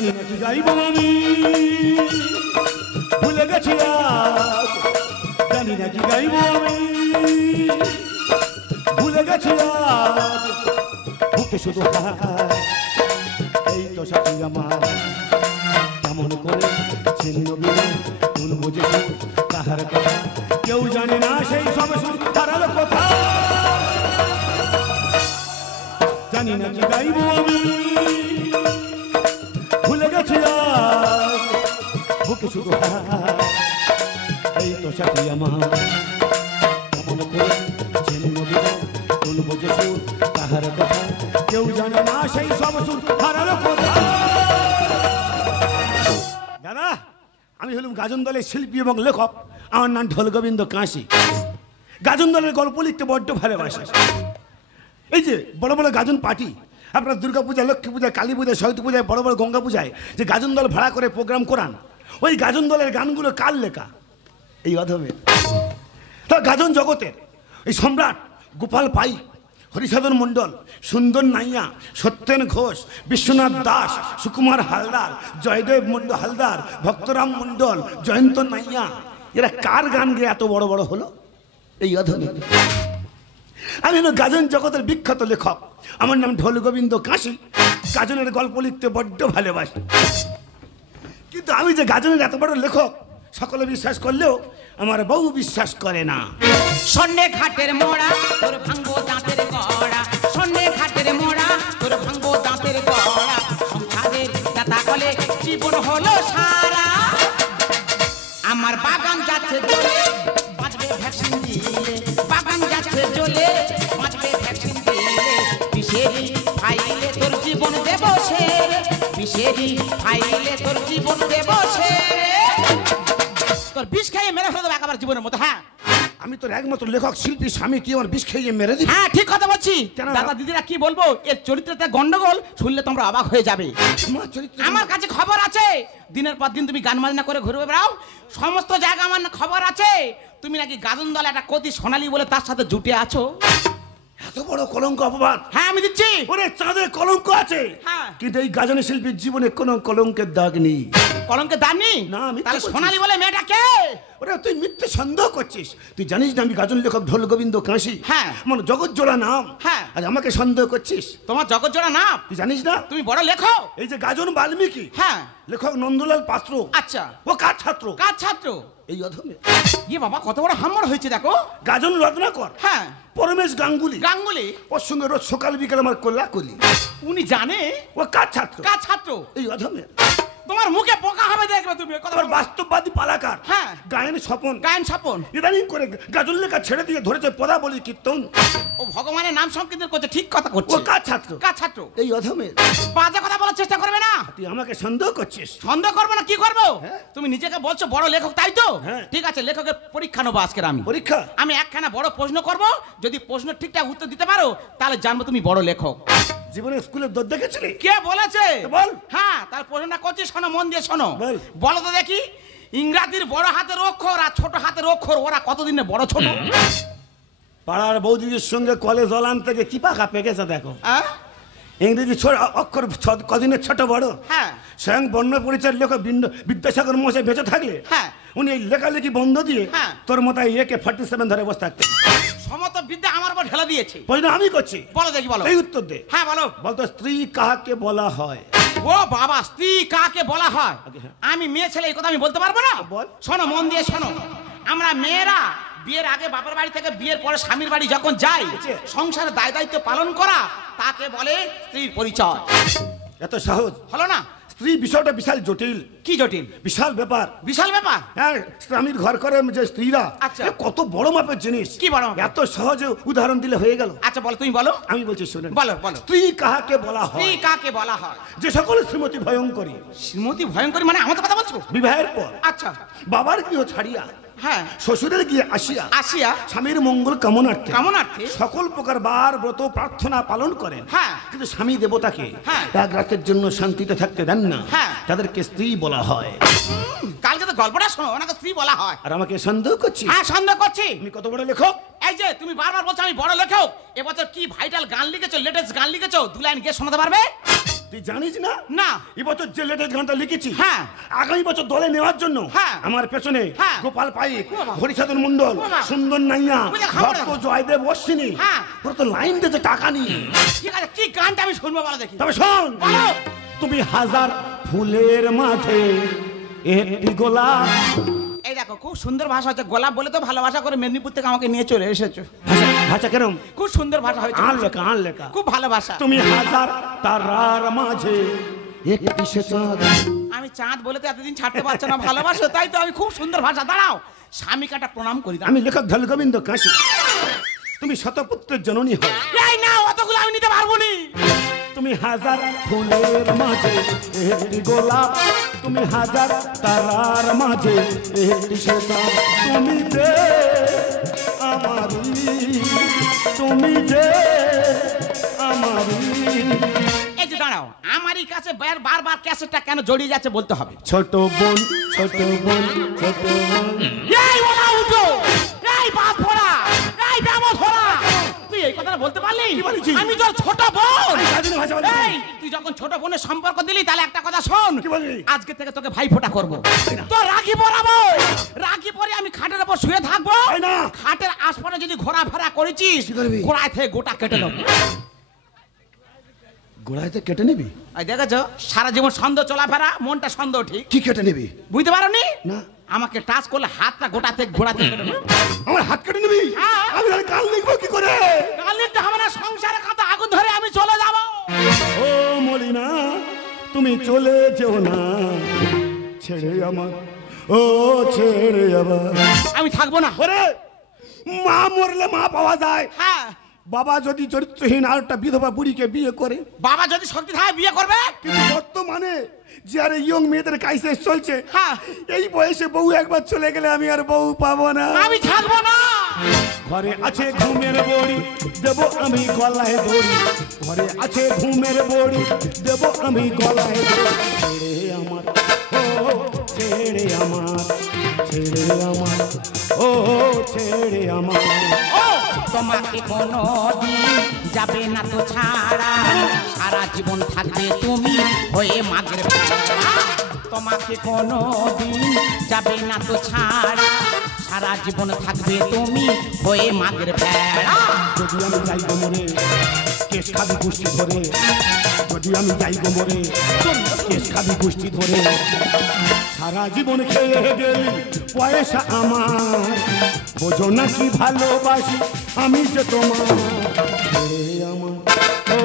জানি না কি গাইব আমি ভুলে গেছি আজ জানি না কি গাইব আমি ভুলে গেছি আজ বুকে শুধু হাহাকার এই তো সাথী আমার কেমন করে চিহ্ন বিনে কোন বুঝে তাহার কথা কেউ জানে না সেই সব হারাল কথা জানি না কি গাইব আমি ভুলে গেছি আজ বুকে শুধু এই তো সাথী আমার কেমন করে চিহ্ন বিনে কোন বুঝে তাহার কথা কেউ জানে না সেই সব হারাল কথা দাদা আমি হলাম গাজন দলের শিল্পী এবং লেখক আমার নাম ঢোল গোবিন্দ কাশি গাজন দলের গল্প লিখতে বড্ড ভালোবাসি এই যে বড় বড় গাজন পার্টি আপনার দুর্গা পূজা লক্ষ্মী পূজা কালী পূজা সরস্বতী পূজায় বড় বড় গঙ্গা পূজায় যে গাজন দল ভাড়া করে প্রোগ্রাম করান ওই গাজন দলের গানগুলো কার লেখা এই অধমে তা গাজন জগতের এই সম্রাট গোপাল পাই হরিসাধন মণ্ডল সুন্দর নাইয়া সত্যেন ঘোষ বিশ্বনাথ দাস সুকুমার হালদার জয়দেব মন্ডল হালদার ভক্তরাম মণ্ডল জয়ন্ত নাইয়া এরা কার গান গেয়ে এত বড় বড় হলো এই অধমে আমি হলো গাজন জগতের বিখ্যাত লেখক আমার নাম ঢোল গোবিন্দ কাশি গাজনের গল্প লিখতে বড্ড ভালোবাসি কিন্তু আমি যে গাজনের এত বড় লেখক সকলে বিশ্বাস করলেও আমার বউ বিশ্বাস করে না সন্ধ্যে ঘাটের মোড়া তোর ভাঙ্গো দাঁতের গড়া সন্ধ্যে ঘাটের মোড়া তোর ভাঙ্গো দাঁতের গড়া সংসারের দাতা কলে জীবন হলো সারা আমার বাগান যাচ্ছে জ্বলে বাঁচবে ভ্যাকসিন দিলে বাগান যাচ্ছে জ্বলে বাঁচবে ভ্যাকসিন দিলে বিষেরি ফাইলে তোর জীবন দেব সে বিষেরি ফাইলে তোর জীবন দেব সে তোর বিষ খেয়ে মেরে ফেলে দেবো একেবারে জীবনের মতো হ্যাঁ আমি তোর একমাত্র লেখক শিল্পী স্বামী তুই আমার বিষ খেয়ে মেরে দিবি হ্যাঁ ঠিক কথা বলছি কেন দাদা দিদিরা কি বলবো এর চরিত্রতে গন্ডগোল শুনলে তোমরা অবাক হয়ে যাবে আমার কাছে খবর আছে দিনের পর দিন তুমি গান বাজনা করে ঘুরে বেড়াও সমস্ত জায়গা আমার খবর আছে তুমি নাকি গাজন দলে একটা কতি সোনালী বলে তার সাথে জুটে আছো এত বড় কলঙ্ক অপবাদ হ্যাঁ আমি দিচ্ছি ওরে চাঁদে কলঙ্ক আছে হ্যাঁ কিন্তু এই গাজনের শিল্পীর জীবনে কোনো কলঙ্কের দাগ নেই কলঙ্কের দাগ নেই না আমি তাহলে সোনালী বলে মেয়েটা কে ওরে তুই মিথ্যে সন্দেহ করছিস তুই জানিস না আমি গাজন লেখক ঢোল গোবিন্দ কাশি হ্যাঁ আমার জগৎ জোড়া নাম হ্যাঁ আজ আমাকে সন্দেহ করছিস তোমার জগৎ জোড়া নাম তুই জানিস না তুমি বড় লেখো এই যে গাজন বাল্মীকি হ্যাঁ লেখক নন্দলাল পাত্র আচ্ছা ও কার ছাত্র কার ছাত্র এই অধমে ইয়ে বাবা কত বড় হাম্মর হয়েছে দেখো গাজন রত্নাকর হ্যাঁ পরমেশ গাঙ্গুলি গাঙ্গুলি ওর সঙ্গে রোজ সকাল বিকেল আমার কোল্লা করি উনি জানে ও কার ছাত্র কার ছাত্র এই অধমে তোমার মুখে পোকা হবে দেখবে তুমি কথা তোমার বাস্তববাদী পালাকার হ্যাঁ গায়েন স্বপন গায়ন স্বপন ইদানিং করে গাজন লেখা ছেড়ে দিয়ে ধরেছে পদা বলি কীর্তন ও ভগবানের নাম সংকীর্তন করছে ঠিক কথা করছে ও কার ছাত্র কার ছাত্র এই অধমে বাজে কথা বলার চেষ্টা করবে না তুই আমাকে সন্দেহ করছিস সন্দেহ করবো না কি করবো হ্যাঁ। তুমি নিজেকে বলছো বড় লেখক তাই তো হ্যাঁ। ঠিক আছে লেখকের পরীক্ষা নেবো আজকের আমি পরীক্ষা আমি একখানা বড় প্রশ্ন করব যদি প্রশ্ন ঠিকঠাক উত্তর দিতে পারো তাহলে জানবো তুমি বড় লেখক জীবনে স্কুলে দৌড় দেখেছিলি কে বলেছে বল হ্যাঁ তার প্রশ্নটা করছি শোনো মন দিয়ে শোনো বল। বলো তো দেখি ইংরাজির বড় হাতের অক্ষর আর ছোট হাতের অক্ষর ওরা কতদিনে বড় ছোট পাড়ার বৌদিদের সঙ্গে কলেজ অলান থেকে কি পাকা পেকেছে দেখো আহ? ইংরেজি অক্ষর কদিনের ছোট বড় হ্যাঁ স্বয়ং বর্ণ পরিচয়ের লেখক বিদ্যাসাগর মশাই বেঁচে থাকলে হ্যাঁ উনি এই লেখালেখি বন্ধ দিয়ে হ্যাঁ। তোর মতো একে 47 ধরে বসে থাকতে সমস্ত বিদ্যা আমার উপর ঢেলা দিয়েছে প্রশ্ন আমি করছি বলো দেখি বলো এই উত্তর দে হ্যাঁ বলো বলতো স্ত্রী কাহাকে বলা হয় ও বাবা স্ত্রী কাকে বলা হয় হ্যাঁ। আমি মেয়ে ছেলে এই কথা আমি বলতে পারবো না বল। শোনো মন দিয়ে শোনো আমরা মেয়েরা বিয়ের আগে বাপের বাড়ি থেকে বিয়ের পরে স্বামীর বাড়ি যখন যাই সংসারে দায় দায়িত্ব পালন করা তাকে বলে স্ত্রীর পরিচয় এত সহজ হলো না স্ত্রী বিষয়টা বিশাল জটিল কি জটিল বিশাল ব্যাপার বিশাল ব্যাপার হ্যাঁ স্বামীর ঘর করে যে স্ত্রীরা আচ্ছা। এ কত বড় মাপের জিনিস কি বড় মাপের? এত সহজে উদাহরণ দিলে হয়ে গেল আচ্ছা বলো তুমি বলো আমি বলছি শুনেন বলো বলো স্ত্রী কাহাকে বলা স্ত্রী হয় কাকে বলা হয় যে সকল শ্রীমতী ভয়ঙ্করী শ্রীমতী ভয়ঙ্করী মানে আমাদের কথা বলছো বিবাহের পর আচ্ছা বাবার গৃহ ছাড়িয়া হ্যাঁ শ্বশুরের গিয়ে আসিয়া আসিয়া স্বামীর মঙ্গল কামনার্থে কামনার্থে সকল প্রকার বার ব্রত প্রার্থনা পালন করেন হ্যাঁ। কিন্তু স্বামী দেবতাকে হ্যাঁ। এক রাতের জন্য শান্তিতে থাকতে দেন না হ্যাঁ। তাদেরকে স্ত্রী বলা হয় কালকে তো গল্পটা শোনো ওনাকে স্ত্রী বলা হয় আর আমাকে সন্দেহ করছি হ্যাঁ সন্দেহ করছি তুমি কত বড় লেখক এই যে তুমি বারবার বলছো আমি বড় লেখক এবছর কি ভাইটাল গান লিখেছো লেটেস্ট গান লিখেছো দু লাইন গিয়ে শোনাতে পারবে তুই জানিস না না এবছর যে লেটেস্ট গানটা লিখেছি হ্যাঁ আগামী বছর দলে নেওয়ার জন্য হ্যাঁ আমার পেছনে হ্যাঁ গোপাল পাইক বাবা। হরিসাধন মন্ডল বাবা। সুন্দর নাইয়া বুঝে খাবো না। ভক্ত জয়দেব অশ্বিনী হ্যাঁ ওরা তো লাইন দিয়েছে টাকা নিয়ে ঠিক আছে কি গানটা আমি শুনবো বলো দেখি তবে শোন বলো তুমি হাজার ফুলের মাঝে একটি গোলাপ এই দেখো খুব সুন্দর ভাষা হচ্ছে গোলাপ বলে তো ভালোবাসা করে মেদিনীপুর থেকে আমাকে নিয়ে চলে এসেছো ভাষা কেরম খুব সুন্দর ভাষা হয়েছে আন লেখা আন লেখা খুব ভালোবাসা তুমি হাজার তারার মাঝে একটি সে চাঁদ আমি চাঁদ বলে তো এতদিন ছাড়তে পারছে না ভালোবাসো তাই তো আমি খুব সুন্দর ভাষা দাঁড়াও স্বামীকাটা প্রণাম করি আমি লেখক ধল গোবিন্দ কাশি তুমি শতপুত্রের জননী হও এই না অতগুলো আমি নিতে পারবো নি তুমি হাজার ফুলের মাঝে একটি গোলাপ তুমি হাজার তারার মাঝে একটি সে চাঁদ তুমি যে আমারি তুমি যে আমারি এই যে দাঁড়াও আমারই কাছে বারবার ক্যাসেটটা কেন জড়িয়ে যাচ্ছে বলতে হবে ছোট বোন ছোট বোন ছোট বোন এই বলা উঠো এই বাপ ফোড়া এই ব্যামো ফোড়া তুই এই কথাটা বলতে পারলি কি বলেছি? আমি তোর ছোট বোন আমি স্বাধীন ভাষা বলছি। এই তুই যখন ছোট বোনের সম্পর্ক দিলি তাহলে একটা কথা শোন কি বললি? আজকে থেকে তোকে ভাই ফোঁটা করবো তো রাখি পরাবো রাখি পরে আমি খাটের উপর শুয়ে থাকবো তাই না? খাটের আশপাশে যদি ঘোরাফেরা করেছিস কি করবি? গোড়ায় থেকে গোটা কেটে নেবো গোড়াইতে কেটে নিবি এই দেখেছো সারা জীবন সন্দেহ চলাফেরা মনটা সন্দেহ ঠিক কি কেটে নিবি বুঝতে পারো নি না আমাকে টাচ করলে হাতটা গোটা থেকে ঘোড়া থেকে কেটে নেবো আমার হাত কেটে নিবি হ্যাঁ। আমি তাহলে কাল লিখবো কি করে কালিটা হবে না সংসারে কাঁথা আগুন ধরে আমি চলে যাব ও মলিনা তুমি চলে যেও না ছেড়ে আমার ও ছেড়ে আমার আমি থাকবো না ওরে মা মরলে মা পাওয়া যায় হ্যাঁ বাবা যদি চরিত্রহীন আর একটা বিধবা বুড়িকে বিয়ে করে বাবা যদি শক্তি থাকে বিয়ে করবে কিন্তু বর্তমানে যে আর ইয়ং মেয়েদের কাইসে চলছে হ্যাঁ এই বয়সে বউ একবার চলে গেলে আমি আর বউ পাবো না আমি থাকবো না ঘরে আছে ঘুমের বড়ি দেব আমি গলায় দড়ি ঘরে আছে ঘুমের বড়ি দেব আমি গলায় দড়ি ছেড়ে আমার ও ছেড়ে আমার ছেড়ে আমার ও ছেড়ে আমার ও তোমাকে কোনো দিন যাবে না তো ছাড়া সারা জীবন থাকবে তুমি হয়ে মাগের ভেড়া। তোমাকে কোনো দিন যাবে না তো ছাড়া সারা জীবন থাকবে তুমি হয়ে মাগের ভেড়া যদি আমি যাই গো মরে কেস খাবি গোষ্ঠী ধরে যদি আমি যাই গো মরে কেস খাবি গোষ্ঠী ধরে সারা জীবন খেয়ে গেলি পয়সা আমার বোঝো না কি ভালোবাসি আমি যে তোমার ছেড়ে আমার ও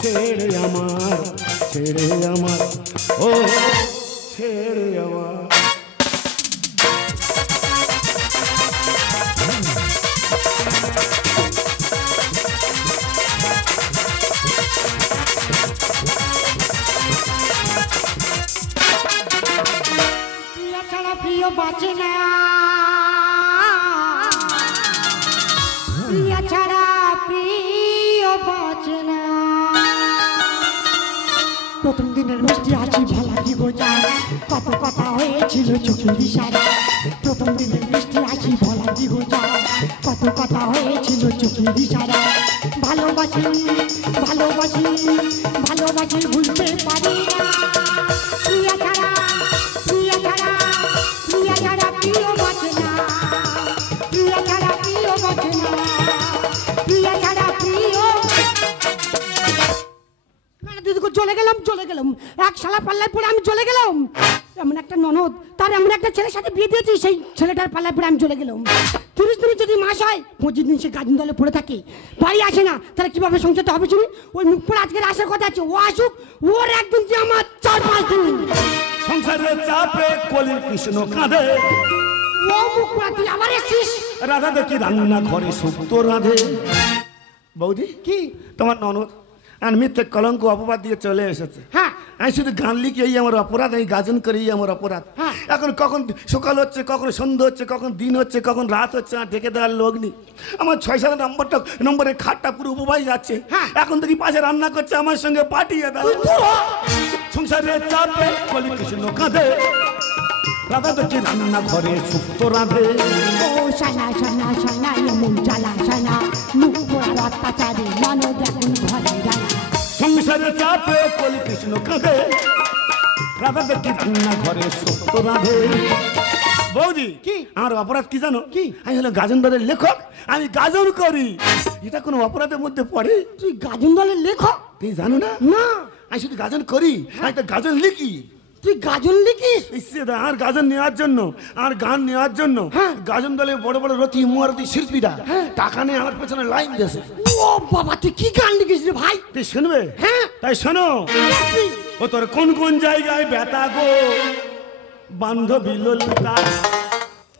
ছেড়ে আমার ছেড়ে আমার ও ছেড়ে আমার প্রিয় ছাড়া প্রিয় বাঁচে না প্রিয় ছাড়া প্রিয় বাঁচে না প্রথম দিনের মিষ্টি হাসি ভালা কি বোঝা কত কথা হয়েছিল চোখের ইশারা প্রথম দিনের মিষ্টি হাসি ভালা কি বোঝা কত কথা হয়েছিল চোখের ইশারা ভালোবাসি ভালোবাসি ভালোবাসি ভুলতে পারি না প্রিয় ছাড়া প্রিয় ছাড়া প্রিয় ছাড়া প্রিয় বাঁচে না প্রিয় ছাড়া প্রিয় বাঁচে না প্রিয় ছাড়া প্রিয় দিদিকে চলে গেলাম এক শালা পাল্লায় পড়ে আমি চলে গেলাম এমন একটা ননদ তার এমন একটা ছেলের সাথে বিয়ে দিয়েছি সেই ছেলেটার পাল্লায় পড়ে আমি চলে গেলাম 30 দিন যদি মাস হয় 25 দিন সে গাজন দলে পড়ে থাকে বাড়ি আসে না তাহলে কিভাবে সংসারটা হবে শুনি ওই মুখ পড়ে আজকের আসার কথা আছে ও আসুক ওর একদিন যে আমার 4-5 দিন সংসারের চাপে কলির কৃষ্ণ কাঁদে ও মুখ পড়া তুই আবার এসছিস রাধা দেখি রান্না ঘরে শুক্তো রাধে বৌদি কি তোমার ননদ আর মিথ্যে কলঙ্ক অপবাদ দিয়ে চলে এসেছে হ্যাঁ আমি শুধু গান লিখে এই আমার অপরাধ আমি গাজন করি এই আমার অপরাধ হ্যাঁ। এখন কখন সকাল হচ্ছে কখন সন্ধ্যা হচ্ছে কখন দিন হচ্ছে কখন রাত হচ্ছে আর ডেকে দেওয়ার লোক নেই আমার 6-7 নম্বরের খাটটা পুরো উপবাস যাচ্ছে হ্যাঁ। এখন থেকে পাশে রান্না করছে আমার সঙ্গে পাঠিয়ে দাও সংসারের চাপে কলি কৃষ্ণ কাঁদে রাধা দেখি রান্না ঘরে শুক্তো রাধে ও সানা সানা সানা এমন জ্বালা সানা মুখ পোড়ার অত্যাচারে মানব এখন ঘরে রানা সংসারে চাপে কলি কৃষ্ণ কাঁদে, রাধা দেখি রান্না ঘরে সত্য রাধে। বৌদি কি? আমার অপরাধ কি জানো? কি? আমি হলো গাজন দলের লেখক, আমি গাজন করি। এটা কোনো অপরাধের মধ্যে পড়ে? তুই গাজন দলের লেখক? তুই জানো না? না। আমি শুধু গাজন করি, আমি তো গাজন লিখি। তুই গাজন লিখিস? আর গাজন নেওয়ার জন্য, আর গান নেওয়ার জন্য হ্যাঁ। গাজন দলে বড় বড় রতি মুয়ারতি শিল্পীরা টাকা নিয়ে আমার পেছনে লাইন দিয়েছে। ও বাবা, তুই কি গান লিখিস রে ভাই? তুই শুনবে? হ্যাঁ। তাই শোনো। ও তোর কোন কোন জায়গায় ব্যথা গো বান্ধবী ললিতা।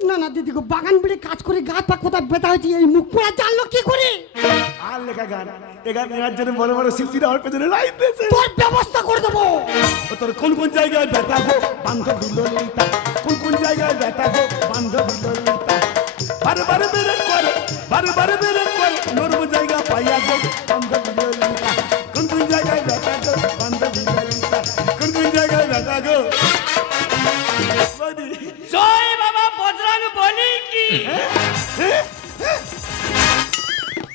না না দিদি গো, বাগান বেড়ে কাজ করে গাছ পা কোথায় ব্যথা হয়েছে এই মুখ পোড়া জানলো কি করে? আর লেখা গান, এ গান নেওয়ার জন্য বড় বড় শিল্পীরা আমার পেছনে লাইন দিয়েছে। তোর ব্যবস্থা করে দেবো। ও তোর কোন কোন জায়গায় ব্যথা গো বান্ধবী ললিতা, কোন কোন জায়গায় ব্যথা গো বান্ধবী ললিতা। বারবার বেরে করে, বারবার বেরে করে নরম জায়গা পাইয়া গো বান্ধবী ললিতা। কোন কোন জায়গায় ব্যথা গো বান্ধবী ললিতা, কোন কোন জায়গায় ব্যথা গো। বৌদি, জয় বাবা বজরং বলি কি।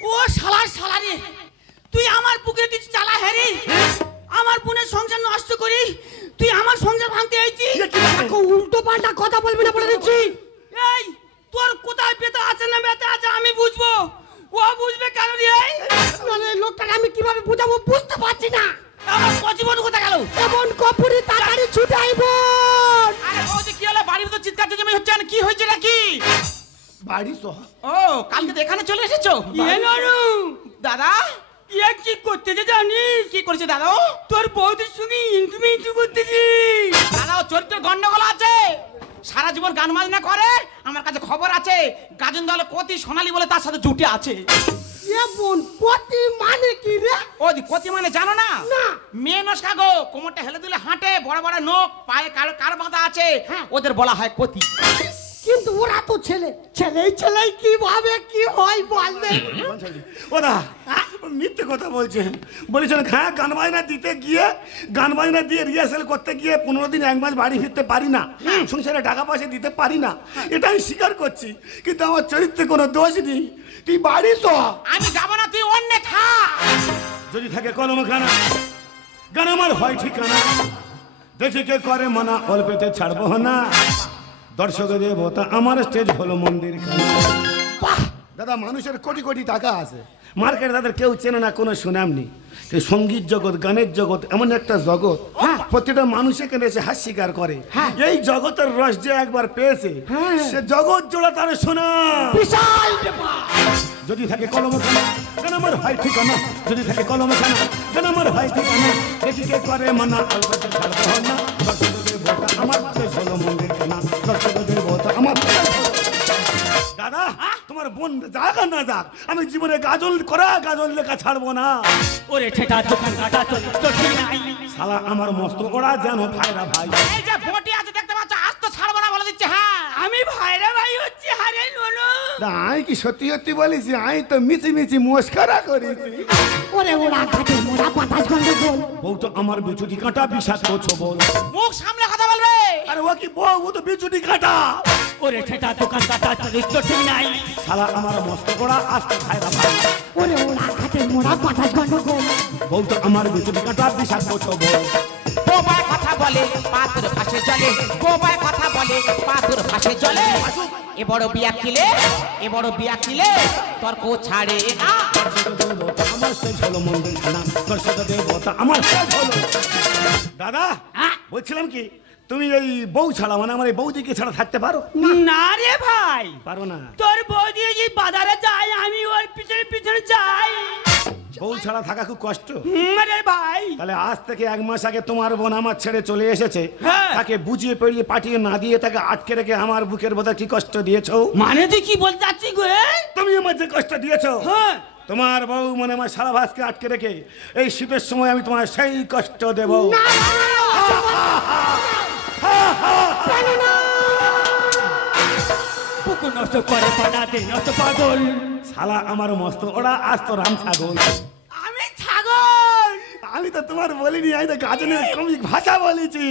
ও শালার শালারে, তুই আমার বুকে দিচ্ছিস চালা হেরি, আমার বোনের সংসার নষ্ট করি তুই আমার সংসার ভাঙতে আইছিস। দেখো, উল্টো পাল্টা কথা বলবি না বলে দিচ্ছি। এই তোর কোথায় ব্যথা আছে না ব্যথা আছে আমি বুঝবো, ও বুঝবে কেন রে? নাহলে এই লোকটাকে আমি কিভাবে বুঝাবো বুঝতে পারছি না। আমার কচিবন কোথায় গেল? এমন কপুরি তাড়াতাড়ি ছুটে আইব। আরে ও যে কি হলো, বাড়ির ভিতর চিৎকার চেঁচামেচি হচ্ছে না, কি হয়েছে নাকি? বাড়ি তো ও কালকে তো এখানে চলে এসেছো? দাদা ইয়ে কি করতেছে জানিস? কি করছে দাদা? তোর বউদের সঙ্গে ইন্টু করতেছি। দাদা ও চরিত্রের গন্ডগোল আছে, সারা জীবন গান বাজনা করে। আমার কাছে খবর আছে গাজন দলে কতি সোনালী বলে তার সাথে জুটি আছে। এমন পতি মানে কি রে? ও দি কতি মানে জানো না? না। মেয়ে নস্কা গো, কোমরটা হেলে দিলে হাঁটে, বড় বড় নখ, পায়ে কার বাঁধা আছে, হ্যাঁ। ওদের বলা হয় কতি। কিন্তু ওরা তো ছেলে, ছেলেই কিভাবে কি হয় বলবে? ওরা মিথ্যে কথা বলছেন। বলেছেন হ্যাঁ গান বাজনা দিতে গিয়ে, গান বাজনা দিয়ে রিহার্সাল করতে গিয়ে 15 দিন 1 মাস বাড়ি ফিরতে পারি না, সংসারে টাকা পয়সা দিতে পারি না, এটা আমি স্বীকার করছি। কিন্তু আমার চরিত্রে কোনো দোষ নেই। তুই বাড়ি তো, আমি যাবো না, তুই অন্য থাক। যদি থাকে কলমখানা, গান আমার হয় ঠিকানা, দেখে কে করে মানা, অল্পেতে ছাড়বো না। দর্শকের দেবতা আমার স্টেজ হলো মন্দির খানা। দাদা মানুষের কোটি কোটি টাকা আছে, মার্কেটে তাদের কেউ চেনে না, কোনো সুনাম নেই। সঙ্গীত জগৎ, গানের জগৎ এমন একটা জগৎ, প্রত্যেকটা মানুষ এখানে এসে হাস স্বীকার করে। এই জগতের রস যে একবার পেয়েছে সে জগৎ জোড়া তার শোনা। বিশাল ব্যাপার। যদি থাকে কলমখানা, গান আমার হয় ঠিকানা, যদি থাকে কলমখানা, গান আমার হয় ঠিকানা, দেখি কে করে মানা, অল্পতে ছাড়বো না। দর্শকের দেবতা আমার স্টেজ হলো মন্দির খানা, দর্শকের দেবতা আমার। দাদা তোমার বোন যাক আর না যাক, আমি জীবনে গাজল করা গাজল লেখা ছাড়বো না। ওরে ঠেটা দোকান কাটা তো ঠিক নাই। শালা আমার মস্ত ওরা যেন ভাইরা ভাই। এই যে বটি আছে দেখতে পাচ্ছ, আজ তো ছাড়বো না বলে দিচ্ছে। হ্যাঁ আমি ভাইরা ভাই হচ্ছি। হারে লোলো, আমি কি সত্যি সত্যি বলেছি? আমি তো মিছি মিছি মস্করা করেছি। ওরে ওরা ঘাটে মোড়া বাতাস গন্ডগোল। বউ তো আমার বিচুটি কাঁটা বিষাক্ত ছবল। মুখ সামলে কথা বলবে। আরে ও কি বউ, ও তো বিচুটি কাঁটা। ওরে ঠেটা দোকান কাটা তো ঠিক নাই। শালা আমার মস্ত ওরা আসতে ভাইরা ভাই। ওরে ওরা ঘাটে মোড়া বাতাস গন্ডগোল। বউ তো আমার বিচুটি কাঁটা বিষাক্ত ছবল। বোবায় কথা বলে পাথর ভাসে জলে, বোবায় কথা বলে পাথর ভাসে জলে। এ বড় বিয়া কিলে, এ বড় বিয়া কিলে তর্ক ছাড়ে না। আমার স্টেজ হলো মন্দির খানা, দর্শকের দেবতা আমার স্টেজ হলো। দাদা বলছিলাম কি, তুমি এই বউ ছাড়া মানে আমার এই বৌদিকে ছাড়া থাকতে পারো? না রে ভাই, পারো না। তোর বৌদি যে বাজারে যায় আমি ওর পিছনে পিছনে যাই। বউ ছাড়া থাকা খুব কষ্ট। আরে ভাই, তাহলে আজ থেকে 1 মাস আগে তোমার বোন আমার ছেড়ে চলে এসেছে, হ্যাঁ। তাকে বুঝিয়ে পড়িয়ে পাঠিয়ে না দিয়ে তাকে আটকে রেখে আমার বুকের বোধা কি কষ্ট দিয়েছো? মানে তুই কি বলতে চাচ্ছিস গো? তুমি আমার যে কষ্ট দিয়েছো, হ্যাঁ। তোমার বউ মনে আমার সারা ভাসকে আটকে রেখে এই শীতের সময় আমি তোমার সেই কষ্ট দেব। পুকুর নষ্ট করে পাঠাতে নষ্ট পাগল। শালা আমার মস্ত ওরা আজ তো রাম ছাগল। আমি ছাগল। আমি তো তোমার বলিনি, আমি তো গাজনের কমিক ভাষা বলেছি।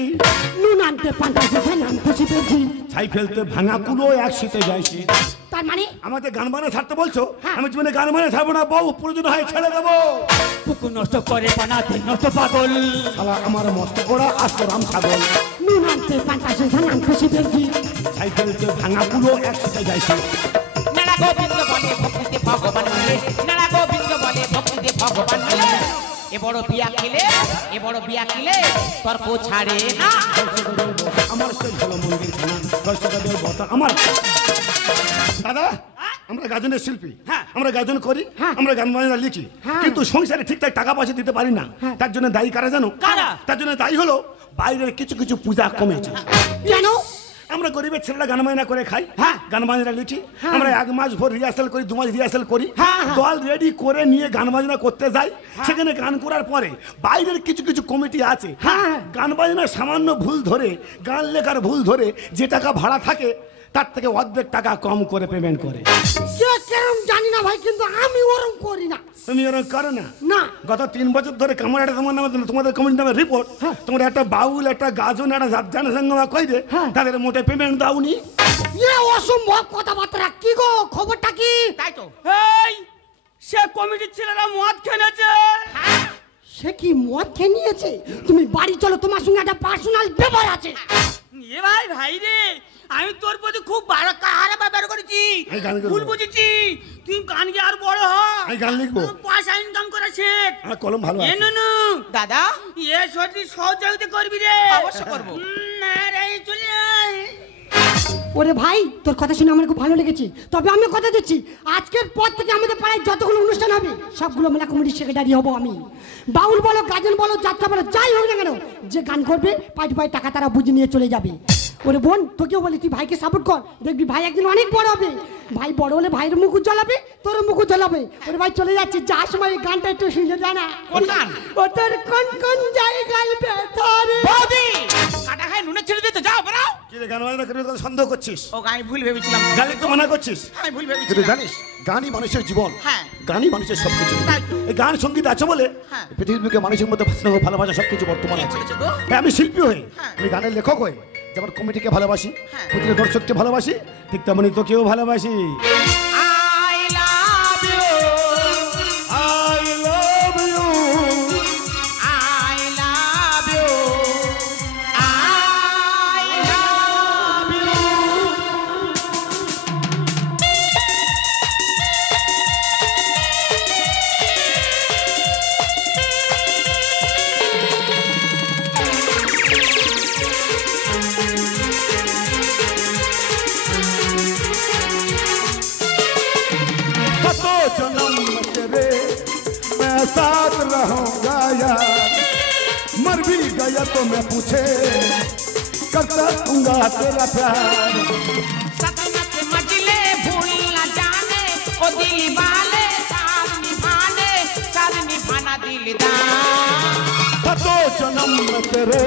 নুন আনতে পান্তা যেখানে নাম খুশি পেয়েছি। ছাই ফেলতে ভাঙা কুলো এক শীতে যাইছি। তার মানে আমাকে গান বানা ছাড়তে বলছো? হ্যাঁ। আমি জীবনে গান বানা ছাড়বো না বউ, প্রয়োজন হয় ছেড়ে দেবো। পুকুর নষ্ট করে বানাতে নষ্ট পাগল। শালা আমার মস্ত করা আসতো রাম ছাগল। নুন আনতে পান্তা যেখানে নাম খুশি পেয়েছি। ছাই ফেলতে ভাঙা কুলো এক শীতে যাইছি। নারা গোবিন্দ বলে ভক্তিতে ভগবান মিলে, নারা গোবিন্দ বলে ভক্তিতে ভগবান মিলে। এ বড় বিয়া খেলে তর্ক ছাড়ে না। আমার সেই ভালো মন্দির খানা দর্শকদের বটা আমার। দাদা আমরা গাজনের শিল্পী, আমরা গাজন করি, আমরা গান বাজনা লিখি, কিন্তু সংসারে ঠিকঠাক টাকা পয়সা দিতে পারি না। তার জন্য দায়ী কারা জানো? কারা? তার জন্য দায়ী হলো বাইরের কিছু কিছু পূজা কমেছে। কেন? আমরা গরিবের ছেলেরা গান বাজনা করে খাই, গান বাজনা লিখি। আমরা 1 মাস ভর রিহার্সাল করি, 2 মাস রিহার্সাল করি, দল রেডি করে নিয়ে গান বাজনা করতে যাই। সেখানে গান করার পরে বাইরের কিছু কিছু কমিটি আছে, গান বাজনার সামান্য ভুল ধরে, গান লেখার ভুল ধরে যে টাকা ভাড়া থাকে তার থেকে অর্ধেক টাকা কম করে পেমেন্ট করে। কেরম জানি না ভাই, কিন্তু আমি ওরম করি না। তুমি এরকম করো না? না। গত 3 বছর ধরে কামারহাটে তোমার নামে, তোমাদের কমিটির নামে রিপোর্ট, তোমরা একটা বাউল, একটা গাজন, একটা জনসংখ্যা কই দে, তাদের মোটে পেমেন্ট দাওনি। এ অসম্ভব কথাবার্তা। কি গো, খবরটা কি? তাই তো। এই সে কমিটির ছেলেরা মদ খেয়েছে। সে কি মদ খেয়ে নিয়েছে? তুমি বাড়ি চলো, তোমার সঙ্গে একটা পার্সোনাল ব্যাপার আছে। এ ভাই ভাই রে, আমি তোর প্রতি খুব কাহারা ব্যাপার করেছি, এই গান করবো। ভুল বুঝেছি। তুই গান গিয়ে আর বড় হ, এই গান লিখবো, পয়সা ইনকাম করা শেখ। আমার কলম ভালো এ আছে। নুনু দাদা এ সত্যি সহযোগিতা করবি রে। অবশ্য করবো। না রে, চলে আয়। ওরে ভাই, তোর কথা শুনে আমার খুব ভালো লেগেছে। তবে আমি কথা দিচ্ছি, আজকের পর থেকে আমাদের পাড়ায় যতগুলো অনুষ্ঠান হবে সবগুলো মেলা কমিটির সেক্রেটারি হব আমি। বাউল বলো, গাজন বলো, যাত্রা বলো, যাই হোক না কেন, যে গান করবে পাই টাকা তারা বুঝে নিয়ে চলে যাবে। ওরে বোন, তোকেও বলি তুই ভাইকে সাপোর্ট কর, দেখবি ভাই একদিন অনেক বড় হবে। ভাই বড় হলে ভাইয়ের মুখ জ্বলাবে, তোর মুখ জ্বলাবে। ওরে ভাই চলে যাচ্ছে, যার সময় এই গানটা একটু শুনে জানা। কোন গান? ও তোর কোন কোন জায়গায় ব্যথারে। বৌদি কাটা খায় নুনে ছেড়ে দিতে যাও বেরাও। কি রে, গান বাজনা করে তো সন্দেহ করছিস? ও আমি ভুল ভেবেছিলাম। গান লিখতে মানা করছিস? আমি ভুল কিন্তু ভেবেছিলাম। জানিস গানই মানুষের জীবন, হ্যাঁ। গানই মানুষের সবকিছু। তাই তো। এই গান সঙ্গীত আছে বলে হ্যাঁ। পৃথিবীর বুকে মানুষের মধ্যে ভালোবাসা সবকিছু বর্তমান আছে। বলেছো গো? হ্যাঁ, আমি শিল্পী হয়ে, হ্যাঁ। আমি গানের লেখক হয়ে যেমন কমিটিকে ভালোবাসি, হ্যাঁ। প্রতিটা দর্শককে ভালোবাসি, ঠিক তেমনি তোকেও ভালোবাসি। I love you. I love you. I love you. I love you. तो जन्म तेरे मैं साथ रहूंगा यार, मर भी गया तो मैं पूछे करता रहूंगा तेरा प्यार। सतनत मजले भूल न जाने ओ दिल वाले, साथ निभाना दिलदार। तो जन्म तेरे